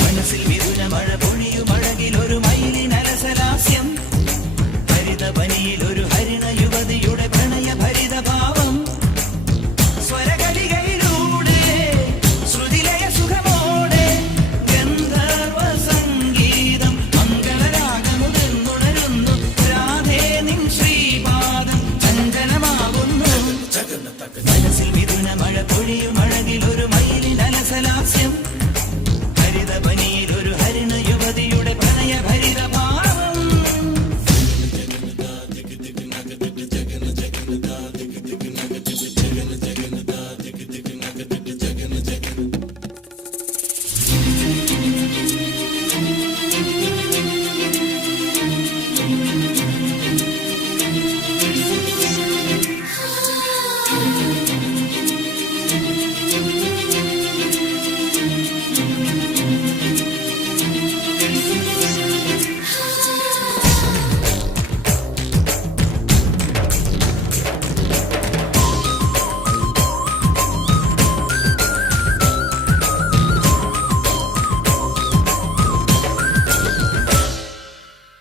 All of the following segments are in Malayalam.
മനസ്സിൽ വിരുന മഴ പൊഴിയും അഴകിലൊരു മയിലിനലസലാസ്യം, ഹരിതവനിയിൽ ഒരു ഹരിണ യുവതിയുടെ പ്രണയ ഭരിത ഭാവം, സ്വരകളികയിലൂടെ ശ്രുതിലയ സുഖമോടെ ഗന്ധർവ സംഗീതം മംഗളരാഗമുണരുന്നു. രാധേ നിൻ ശ്രീപാദം ചഞ്ചലമാകുന്നു. മനസ്സിൽ വിരുന മഴ പൊഴിയും അഴകിലൊരു മയിലിനലസലാസ്യം, ഹരിതവനിയിൽ ഒരു ഹരിണ യുവതിയുടെ പ്രണയ ഭരിത ഭാവം.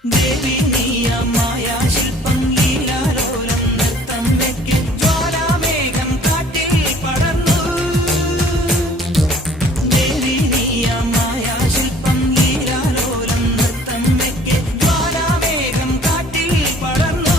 ദേവി നീയ മായാശില്പം ലീലാലോലം നൃത്തം വെക്ക് ജ്വാലാമേഘം കാറ്റിൽ പടർന്നു. ദേവി നീയ മായാശില്പം ലീലാലോലം നൃത്തം വെക്ക് ജ്വാലാമേഘം കാറ്റിൽ പടർന്നു.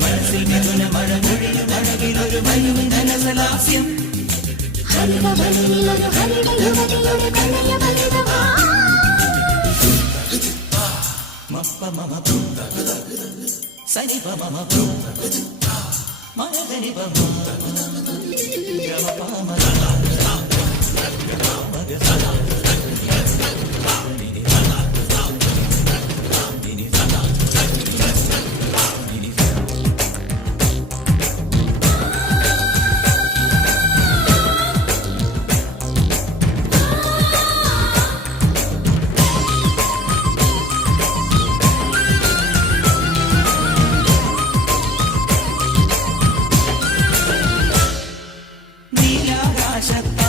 മനസ്സിൽ മിഥുന മഴ പൊഴിയും അഴകിലൊരു മയിലിനലസലാസ്യം, ഹരിതവനിയിലൊരു ഹരിണ യുവതിയുടെ പ്രണയ ഭരിത ഭാവം. മപ്പ മമ സനി പമ മഗനി പമ ഗമ പമ നീലാകാശത്താ